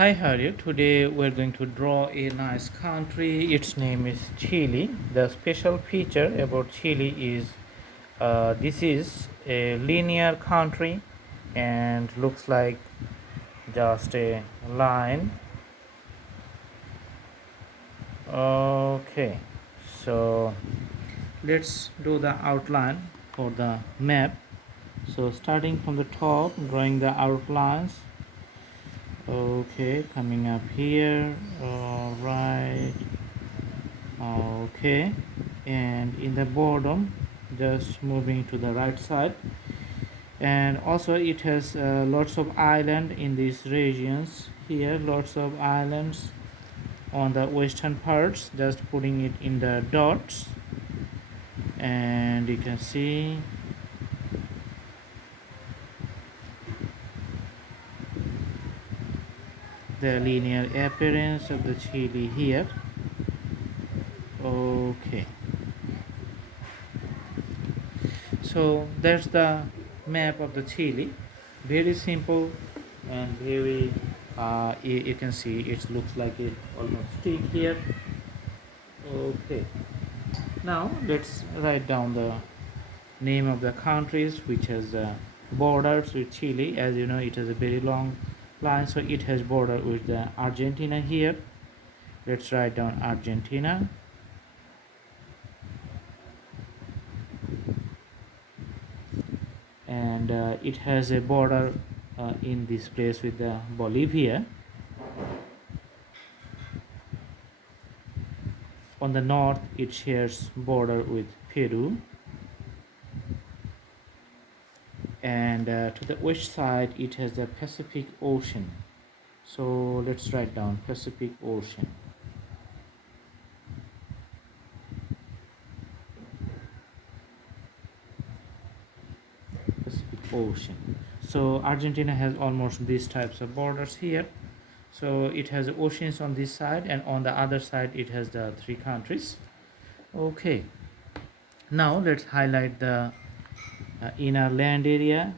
Hi, how are you? Today we're going to draw a nice country. Its name is Chile. The special feature about Chile is this is a linear country and looks like just a line. Okay, so let's do the outline for the map. So starting from the top, drawing the outlines. Okay, coming up here, right. Okay, and in the bottom, just moving to the right side, and also it has lots of island in these regions here, lots of islands on the western parts, just putting it in the dots, and you can see the linear appearance of the Chile here. Okay, so that's the map of the Chile, very simple and very you can see it looks like it almost stick here. Okay, now let's write down the name of the countries which has borders with Chile. As you know, it has a very long line, so it has border with the Argentina here. Let's write down Argentina, and it has a border in this place with the Bolivia. On the north it shares border with Peru, and to the west side it has the Pacific Ocean. So let's write down Pacific Ocean. Pacific Ocean. So Argentina has almost these types of borders here. So it has oceans on this side, and on the other side it has the three countries. Okay, now let's highlight the inner land area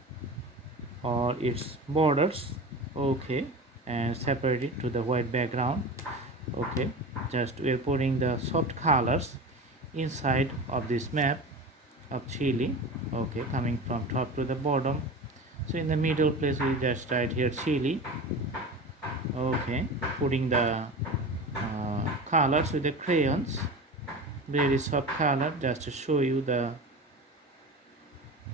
or its borders. Okay, and separate it to the white background. Okay, just we're putting the soft colors inside of this map of Chile. Okay, coming from top to the bottom. So in the middle place we just write here Chile. Okay, putting the colors with the crayons, very soft color, just to show you the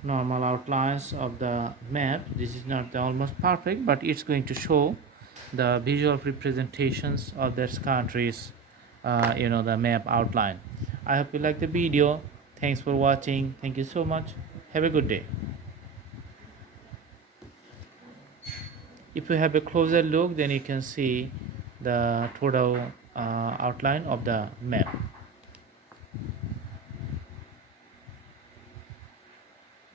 normal outlines of the map. This is not the almost perfect, but it's going to show the visual representations of this country's the map outline. I hope you like the video. Thanks for watching. Thank you so much. Have a good day. If you have a closer look, then you can see the total outline of the map.